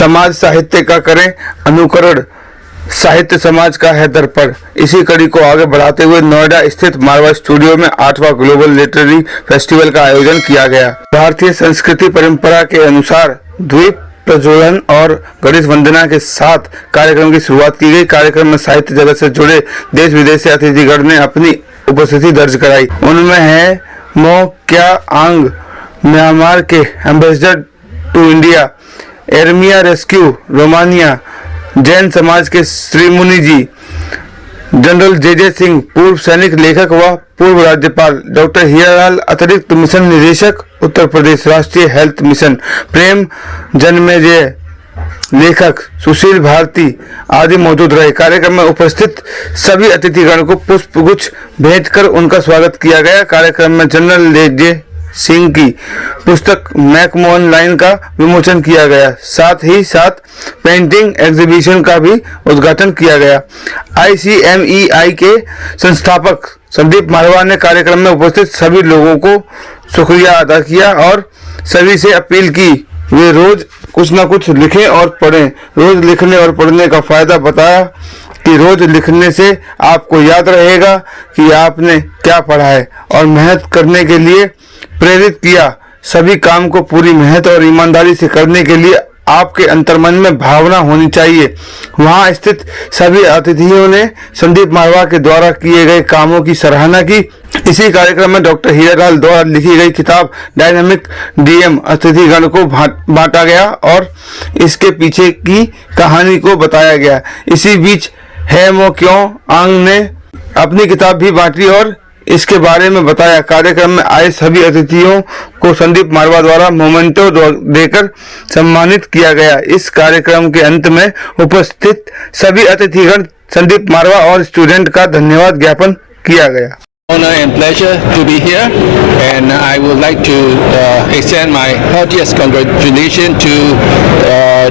समाज साहित्य का करें अनुकरण, साहित्य समाज का है दर्पण। इसी कड़ी को आगे बढ़ाते हुए नोएडा स्थित मारवा स्टूडियो में 8वां ग्लोबल लिटरेरी फेस्टिवल का आयोजन किया गया। भारतीय संस्कृति परंपरा के अनुसार द्वीप प्रज्वलन और गणेश वंदना के साथ कार्यक्रम की शुरुआत की गई। कार्यक्रम में साहित्य जगत से जुड़े देश विदेश से अतिथिगण ने अपनी उपस्थिति दर्ज कराई। उनमें है मो क्या आंग, म्यांमार के एम्बेसडर टू इंडिया, एर्मिया रेस्क्यू रोमानिया, जैन समाज के श्री मुनि जी, जनरल जे सिंह, पूर्व सैनिक लेखक व पूर्व राज्यपाल, डॉक्टर हीरालाल, अतिरिक्त मिशन निदेशक उत्तर प्रदेश राष्ट्रीय हेल्थ मिशन, प्रेम जन्मेजय, लेखक सुशील भारती आदि मौजूद रहे। कार्यक्रम में उपस्थित सभी अतिथिगण को पुष्पगुच्छ भेंट कर उनका स्वागत किया गया। कार्यक्रम में जनरल जे सिंह की पुस्तक मैकमोहन लाइन का विमोचन किया गया। साथ ही साथ पेंटिंग एग्जीबिशन का भी उद्घाटन किया गया। ICMEI के संस्थापक संदीप मारवा ने कार्यक्रम में उपस्थित सभी लोगों को शुक्रिया अदा किया और सभी से अपील की वे रोज कुछ न कुछ लिखें और पढ़ें। रोज लिखने और पढ़ने का फायदा बताया कि रोज लिखने से आपको याद रहेगा कि आपने क्या पढ़ा है और मेहनत करने के लिए प्रेरित किया। सभी काम को पूरी मेहनत और ईमानदारी से करने के लिए आपके अंतर्मन में भावना होनी चाहिए। वहां स्थित सभी अतिथियों ने संदीप मारवा के द्वारा किए गए कामों की सराहना की। इसी कार्यक्रम में डॉक्टर हीरालाल द्वारा लिखी गई किताब डायनामिक DM अतिथिगण को बांटा गया और इसके पीछे की कहानी को बताया गया। इसी बीच है मो क्यों आंग ने अपनी किताब भी बांटी और इसके बारे में बताया। कार्यक्रम में आए सभी अतिथियों को संदीप मारवा द्वारा मोमेंटो देकर सम्मानित किया गया। इस कार्यक्रम के अंत में उपस्थित सभी अतिथिगण संदीप मारवा और स्टूडेंट का धन्यवाद ज्ञापन किया गया। Honor and pleasure to be here, and I would like to extend my heartiest congratulations to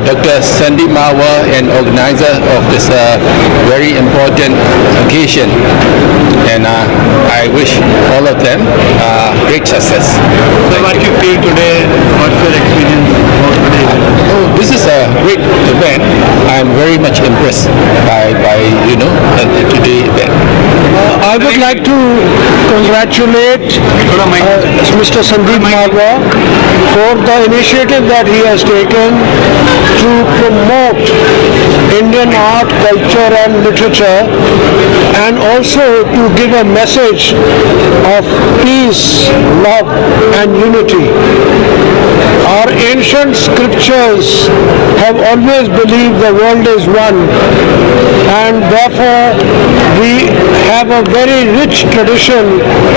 Dr. Sandeep Marwa, and organizer of this very important occasion, and I wish all of them great success. So what you feel today? What's your experience about today? Oh, this is a great event. I am very much impressed by today event. I would like to congratulate Mr. Sandeep Marwa for the initiative that he has taken to promote Indian art, culture and literature, and also to give a message of peace, love and unity. Our ancient scriptures have always believed the world is one, and therefore we have a very rich tradition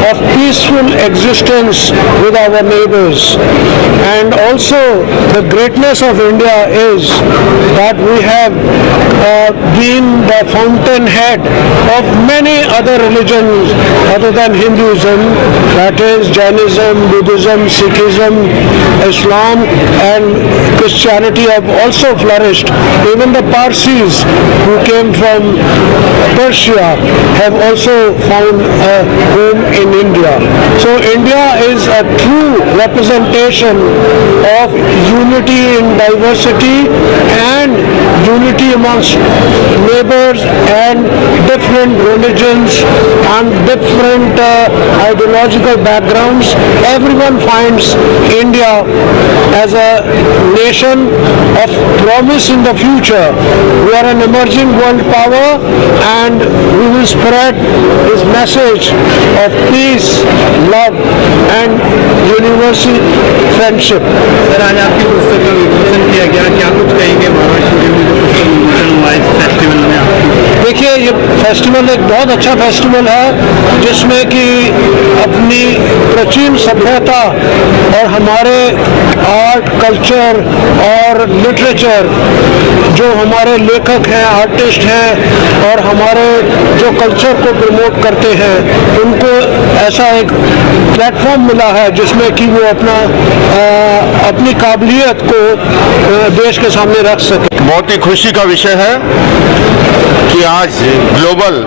of peaceful existence with our neighbors. And also the greatness of India is that we have been the fountainhead of many other religions other than Hinduism, that is Jainism, Buddhism, Sikhism, Islam and Christianity have also flourished. Even the Parsis who came from Persia have also found a home in India. So India is a true representation of unity in diversity and unity amongst neighbors and different religions and different ideological backgrounds. Everyone finds India as a nation of promise in the future. We are an emerging world power, and we will spread his message of peace, love and universal friendship. Sir, आज आपकी पुस्तक का विमोचन किया गया, क्या कुछ कहेंगे मारवा स्टूडियो में जो पुस्तक विमोचन हुआ इस फेस्टिवल में आपकी? देखिए, ये फेस्टिवल एक बहुत अच्छा फेस्टिवल है जिसमें कि अपनी प्राचीन सभ्यता और हमारे आर्ट, कल्चर और लिटरेचर, जो हमारे लेखक हैं, आर्टिस्ट हैं और हमारे जो कल्चर को प्रमोट करते हैं, उनको ऐसा एक प्लेटफॉर्म मिला है जिसमें कि वो अपनी काबिलियत को देश के सामने रख सके। बहुत ही खुशी का विषय है कि आज ग्लोबल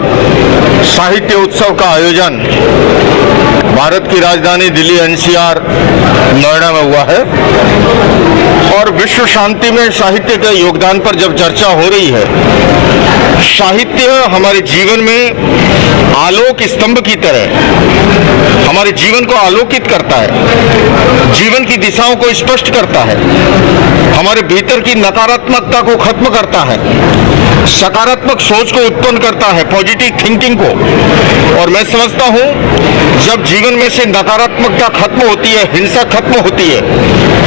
साहित्य उत्सव का आयोजन भारत की राजधानी दिल्ली एनसीआर नोएडा में हुआ है। और विश्व शांति में साहित्य के योगदान पर जब चर्चा हो रही है, साहित्य हमारे जीवन में आलोक स्तंभ की तरह हमारे जीवन को आलोकित करता है, जीवन की दिशाओं को स्पष्ट करता है, हमारे भीतर की नकारात्मकता को खत्म करता है, सकारात्मक सोच को उत्पन्न करता है, पॉजिटिव थिंकिंग को। और मैं समझता हूं जब जीवन में से नकारात्मकता खत्म होती है, हिंसा खत्म होती है,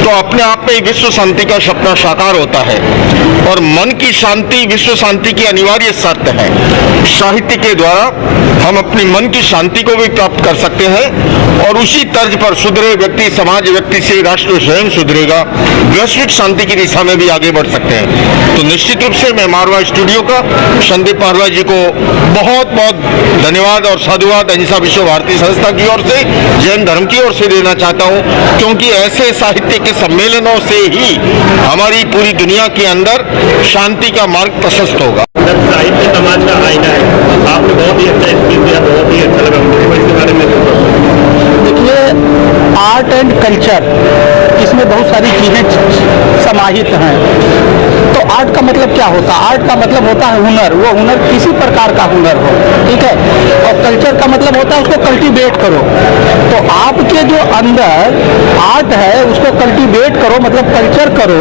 तो अपने आप में विश्व शांति का सपना साकार होता है। और मन की शांति विश्व शांति की अनिवार्य शर्त है। साहित्य के द्वारा हम अपनी मन की शांति को भी प्राप्त कर सकते हैं और उसी तर्ज पर सुधरे व्यक्ति समाज व्यक्ति से राष्ट्र स्वयं सुधरेगा, वैश्विक शांति की दिशा में भी आगे बढ़ सकते हैं। तो निश्चित रूप से मैं मारवा स्टूडियो का संदीप मारवा जी को बहुत बहुत धन्यवाद और साधुवाद अहिंसा विश्व भारती संस्था की ओर से, जैन धर्म की ओर से देना चाहता हूँ, क्योंकि ऐसे साहित्य के सम्मेलनों से ही हमारी पूरी दुनिया के अंदर शांति का मार्ग प्रशस्त होगा। साहित्य समाज का आईना है, आपने बहुत ही अच्छा स्पीच दिया, बहुत ही अच्छा लगा मुझे। इसके बारे में देखिए, आर्ट एंड कल्चर, इसमें बहुत सारी चीज़ें समाहित हैं। तो आर्ट का मतलब क्या होता है? आर्ट का मतलब होता है हुनर, वो हुनर किसी प्रकार का हुनर हो, ठीक है। और कल्चर का मतलब होता है उसको कल्टीवेट करो। तो आपके जो अंदर आर्ट है उसको कल्टीवेट करो, मतलब कल्चर करो।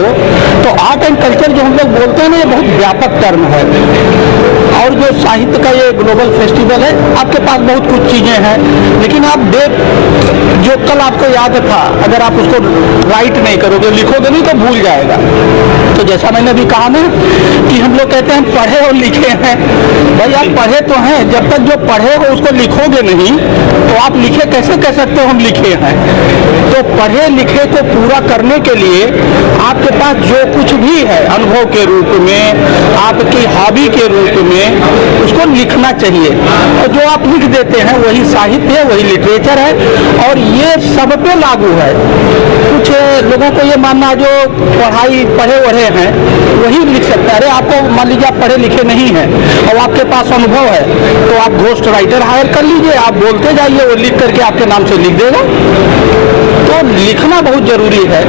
तो आर्ट एंड कल्चर जो हम लोग बोलते हैं ना, ये बहुत व्यापक टर्म है। और जो साहित्य का ये ग्लोबल फेस्टिवल है, आपके पास बहुत कुछ चीज़ें हैं, लेकिन आप जो कल आपको याद था, अगर आप उसको राइट नहीं करोगे, लिखोगे नहीं, तो भूल जाएगा। तो जैसा मैंने अभी कहा ना कि हम लोग कहते हैं हम पढ़े और लिखे हैं। भाई आप पढ़े तो हैं, जब तक जो पढ़े हो उसको लिखोगे नहीं तो आप लिखे कैसे कह सकते हो हम लिखे हैं? तो पढ़े लिखे को पूरा करने के लिए आपके पास जो कुछ भी है अनुभव के रूप में, आपकी हॉबी के रूप में, उसको लिखना चाहिए। और जो आप लिख देते हैं वही साहित्य है, वही लिटरेचर है, और ये सब पे लागू है। कुछ लोगों को ये मानना जो पढ़े वढ़े हैं वही लिख सकता है। अरे आपको मान लीजिए आप पढ़े लिखे नहीं हैं और आपके पास अनुभव है, तो आप घोस्ट राइटर हायर कर लीजिए, आप बोलते जाइए, वो लिख करके आपके नाम से लिख देगा। तो लिखना बहुत जरूरी है,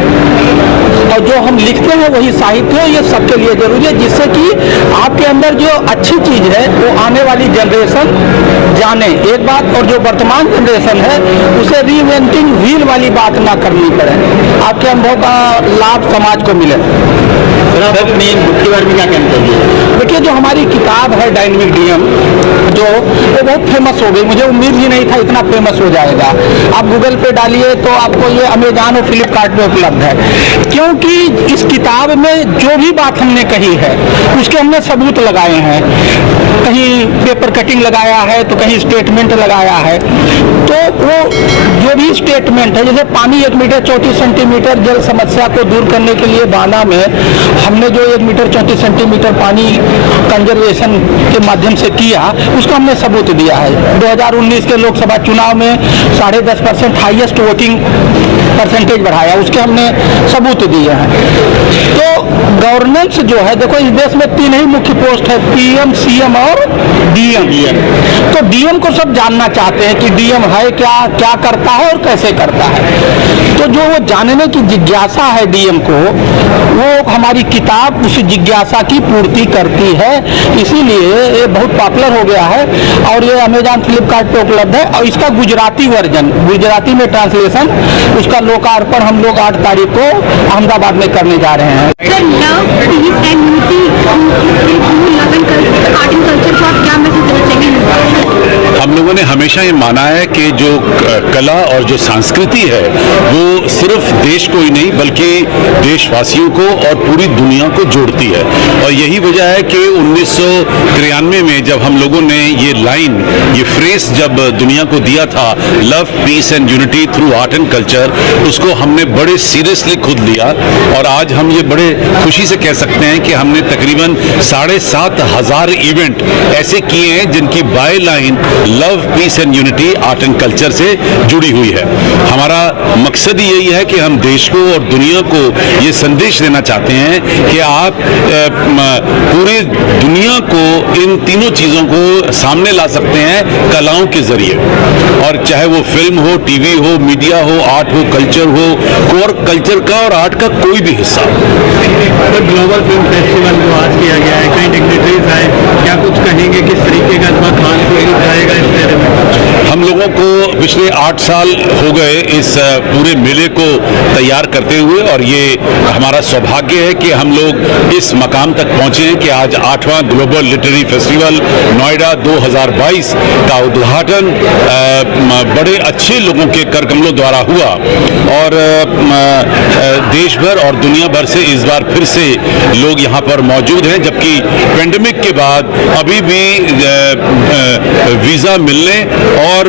और जो हम लिखते हैं वही साहित्य है, ये सबके लिए जरूरी है, जिससे कि आपके अंदर जो अच्छी चीज़ है वो आने वाली जनरेशन जाने, एक बात। और जो वर्तमान जनरेशन है उसे रीइन्वेंटिंग व्हील वाली बात ना करनी पड़े, आपके अनुभव का लाभ समाज को मिले। अपनी बुक के बारे में क्या कहना चाहिए? देखिए, जो हमारी किताब है डायनेमिक डीएम, जो वो बहुत फेमस हो गई, मुझे उम्मीद ही नहीं था इतना फेमस हो जाएगा। आप गूगल पे डालिए तो आपको ये अमेजॉन और फ्लिपकार्ट पे उपलब्ध है, क्योंकि इस किताब में जो भी बात हमने कही है उसके हमने सबूत लगाए हैं। कहीं पेपर कटिंग लगाया है तो कहीं स्टेटमेंट लगाया है। तो वो जो भी स्टेटमेंट है, जैसे पानी 1 मीटर 34 सेंटीमीटर जल समस्या को दूर करने के लिए बांदा में हमने जो 1 मीटर 34 सेंटीमीटर पानी कंजर्वेशन के माध्यम से किया, उसका हमने सबूत दिया है। 2019 के लोकसभा चुनाव में 10.5% हाईएस्ट वोटिंग परसेंटेज बढ़ाया, उसके हमने सबूत दिए हैं। तो गवर्नेंस जो है, देखो इस देश में 3 ही मुख्य पोस्ट है, पीएम, सीएम और डीएम। तो डीएम को सब जानना चाहते हैं कि डीएम है क्या, क्या करता है और कैसे करता है। तो जो वो जानने की जिज्ञासा है डीएम को, वो हमारी किताब उस जिज्ञासा की पूर्ति करती है। इसीलिए ये बहुत पॉपुलर हो गया है और ये अमेजॉन फ्लिपकार्ट पे उपलब्ध है। और इसका गुजराती वर्जन, गुजराती में ट्रांसलेशन, उसका लोकार्पण हम लोग 8 तारीख को अहमदाबाद में करने जा रहे हैं। Sir, love, peace and unity, love and art and culture को आप क्या मैसेज देना चाहेंगे? हम लोगों ने हमेशा ये माना है कि जो कला और जो संस्कृति है वो सिर्फ देश को ही नहीं बल्कि देशवासियों को और पूरी दुनिया को जोड़ती है। और यही वजह है कि 1993 में जब हम लोगों ने ये लाइन, ये फ्रेज जब दुनिया को दिया था, love, peace and unity through art and culture, उसको हमने बड़े सीरियसली खुद लिया। और आज हम ये बड़े खुशी से कह सकते हैं कि हमने तकरीबन 7,500 इवेंट ऐसे किए हैं जिनकी byline love, peace and unity art and culture से जुड़ी हुई है। हमारा मकसद ही यही है कि हम देश को और दुनिया को ये संदेश देना चाहते हैं कि आप पूरी दुनिया को इन तीनों चीज़ों को सामने ला सकते हैं कलाओं के जरिए, और चाहे वो फिल्म हो, टीवी हो, मीडिया हो, आर्ट हो, कल्चर हो, और कल्चर का और आर्ट का कोई भी हिस्सा। तो ग्लोबल फिल्म फेस्टिवल जो आज किया गया है, कई डिग्निटरीज आए, क्या कुछ कहेंगे किस तरीके का खान को जाएगा इस मेले में? हम लोगों को पिछले 8 साल हो गए इस पूरे मेले को तैयार करते हुए, और ये हमारा सौभाग्य है कि हम लोग इस मकाम तक पहुंचे हैं कि आज 8वां ग्लोबल लिटरेरी फेस्टिवल नोएडा 2022 का उद्घाटन बड़े अच्छे लोगों के करकमलों द्वारा हुआ, और देश भर और दुनिया भर से इस बार फिर से लोग यहाँ पर मौजूद हैं, जबकि पेंडेमिक के बाद अभी भी वीज़ा मिलने और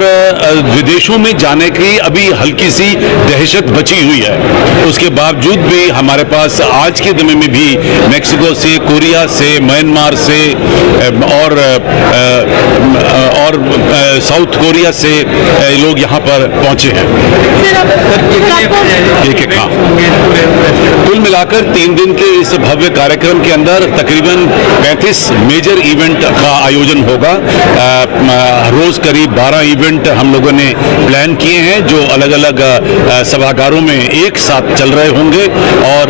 विदेशों में जाने की अभी हल्की सी दहशत बची हुई है। उसके बावजूद भी हमारे पास आज के दिन में भी मेक्सिको से, कोरिया से, म्यांमार से और साउथ कोरिया से लोग यहाँ पर पहुँचे हैं। एक हाँ, कुल मिलाकर 3 दिन के इस भव्य कार्यक्रम के अंदर तकरीबन 35 मेजर इवेंट का आयोजन होगा। रोज करीब 12 इवेंट हम लोगों ने प्लान किए हैं जो अलग अलग सभागारों में एक साथ चल रहे होंगे, और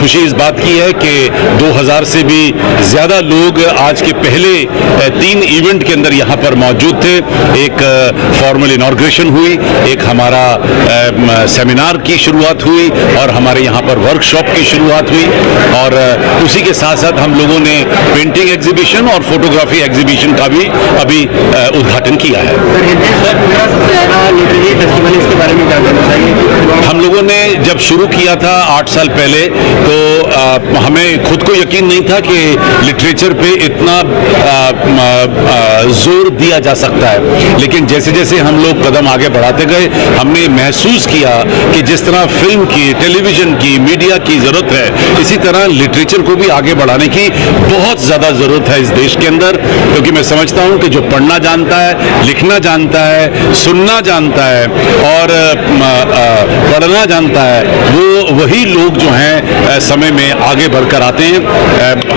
खुशी इस बात की है कि 2000 से भी ज़्यादा लोग आज के पहले 3 इवेंट के अंदर यहाँ पर मौजूद थे। एक फॉर्मल इनॉग्रेशन हुई, एक हमारा सेमिनार की शुरुआत हुई, और हमारे यहाँ पर वर्कशॉप की शुरुआत हुई, और उसी के साथ साथ हम लोगों ने पेंटिंग एग्जीबिशन और फोटोग्राफी एग्जीबिशन का भी अभी उद्घाटन किया है। इसके बारे में क्या कहना चाहिए? हम लोगों ने जब शुरू किया था 8 साल पहले, तो हमें खुद को यकीन नहीं था कि लिटरेचर पे इतना जोर दिया जा सकता है, लेकिन जैसे जैसे हम लोग कदम आगे बढ़ाते गए, हमने महसूस किया कि जिस तरह फिल्म की, टेलीविजन की, मीडिया की ज़रूरत है, इसी तरह लिटरेचर को भी आगे बढ़ाने की बहुत ज़्यादा ज़रूरत है इस देश के अंदर। क्योंकि मैं समझता हूँ कि जो पढ़ना जानता है, लिखना जानता है, सुनना जानता है और पढ़ना जानता है, वो वही लोग जो हैं समय में आगे बढ़कर आते हैं।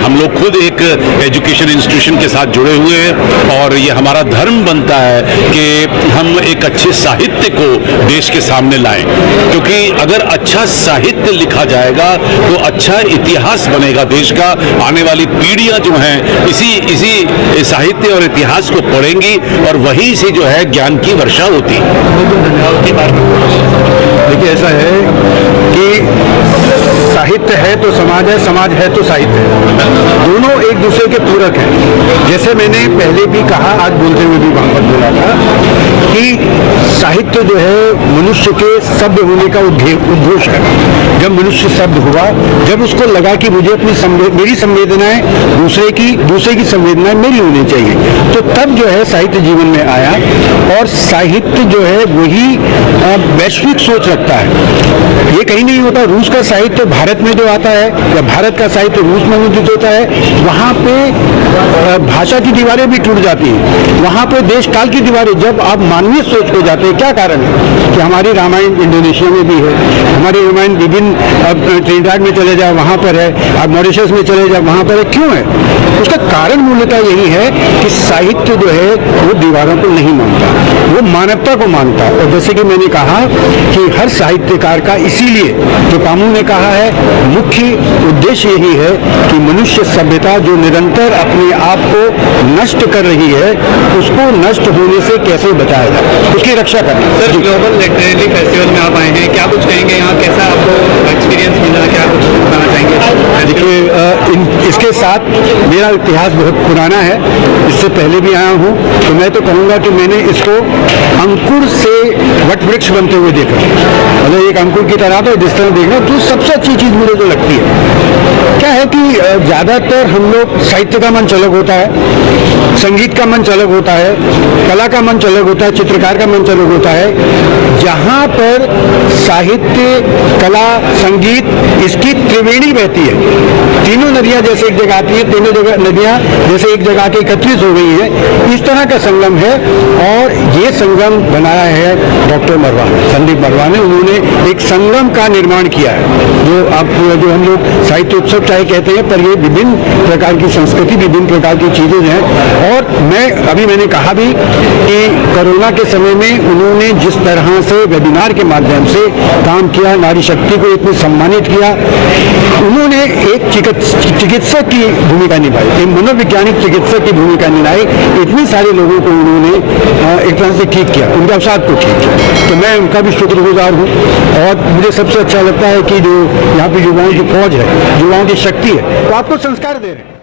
हम लोग खुद एक एजुकेशन इंस्टीट्यूशन के साथ जुड़े हुए हैं, और ये हमारा धर्म बनता है कि हम एक अच्छे साहित्य को देश के सामने लाएं, क्योंकि अगर अच्छा साहित्य लिखा जाएगा तो अच्छा इतिहास बनेगा देश का। आने वाली पीढ़ियां जो हैं इसी साहित्य और इतिहास को पढ़ेंगी, और वहीं से जो है ज्ञान की वर्षा होती है। देखिए, ऐसा है कि साहित्य है तो समाज है, समाज है तो साहित्य है, दोनों एक दूसरे के पूरक हैं। जैसे मैंने पहले भी कहा, आज बोलते हुए भी वहाँ पर बोला था कि साहित्य जो है मनुष्य के सभ्य होने का उद्घोष है। जब मनुष्य सभ्य हुआ, जब उसको लगा कि मुझे अपनी मेरी संवेदनाएं दूसरे की संवेदनाएं मेरी होनी चाहिए, तो तब जो है साहित्य जीवन में आया। और साहित्य जो है वही वैश्विक सोच रखता है। ये कहीं नहीं होता। रूस का साहित्य भारत में जो आता है, या भारत का साहित्य रूस में मौजूद होता है, वहाँ पे भाषा की दीवारें भी टूट जाती हैं, वहाँ पे देश काल की दीवारें। जब आप मानवीय सोच को जाते हैं, क्या कारण है कि हमारी रामायण इंडोनेशिया में भी है, हमारी रामायण विभिन्न ट्रिनिडाड में चले जाए वहाँ पर है, आप मॉरिशस में चले जाए वहाँ पर है। क्यों है? उसका कारण मूलतः यही है कि साहित्य जो है वो दीवारों को नहीं मानता, वो मानवता को मानता है। और जैसे कि मैंने कहा कि हर साहित्यकार का, इसीलिए जो कामू ने कहा है, मुख्य उद्देश्य यही है कि मनुष्य सभ्यता जो निरंतर अपने आप को नष्ट कर रही है, उसको नष्ट होने से कैसे बचाया जाए, उसकी रक्षा करना। सर, ग्लोबल लिटरेरी फेस्टिवल में आप आए हैं, क्या कुछ कहेंगे? यहाँ कैसा आपको एक्सपीरियंस मिला, क्या कुछ बताना चाहेंगे? देखिए, इसके साथ मेरा इतिहास बहुत पुराना है, इससे पहले भी आया हूँ, तो मैं तो कहूँगा कि मैंने इसको अंकुर से वट वृक्ष बनते हुए देखा। मतलब एक अंकुर की तरह, तो जिस तरह देखना, तो सबसे अच्छी चीज़ मुझे जो लगती है, क्या है कि ज़्यादातर हम लोग साहित्य का मंच अलग होता है, संगीत का मंच अलग होता है, कला का मंच अलग होता है, चित्रकार का मंच अलग होता है। जहाँ पर साहित्य, कला, संगीत, इसकी त्रिवेणी बहती है, तीनों नदियाँ जैसे एक जगह आती हैं, तीनों जगह नदियाँ जैसे एक जगह आके एकत्रित हो गई हैं, इस तरह का संगम है। और ये संगम बनाया है डॉक्टर मरवा ने, संदीप मरवा ने। उन्होंने एक संगम का निर्माण किया है, जो हम लोग साहित्य उत्सव चाहे कहते हैं, पर ये विभिन्न प्रकार की संस्कृति, विभिन्न प्रकार की चीजें हैं। और मैंने कहा भी कि कोरोना के समय में उन्होंने जिस तरह से वेबिनार के माध्यम से काम किया, नारी शक्ति को इतनी सम्मानित किया, उन्होंने एक चिकित्सक की भूमिका निभाई, एक मनोवैज्ञानिक चिकित्सक की भूमिका निभाई। इतने सारे लोगों को उन्होंने एक तरह से ठीक किया, उनके अवसाद को ठीक किया। तो मैं उनका भी शुक्रगुजार हूँ। और मुझे सबसे अच्छा लगता है कि जो यहाँ पे युवाओं की फौज है, युवाओं की शक्ति है, तो आपको संस्कार दे रहे हैं।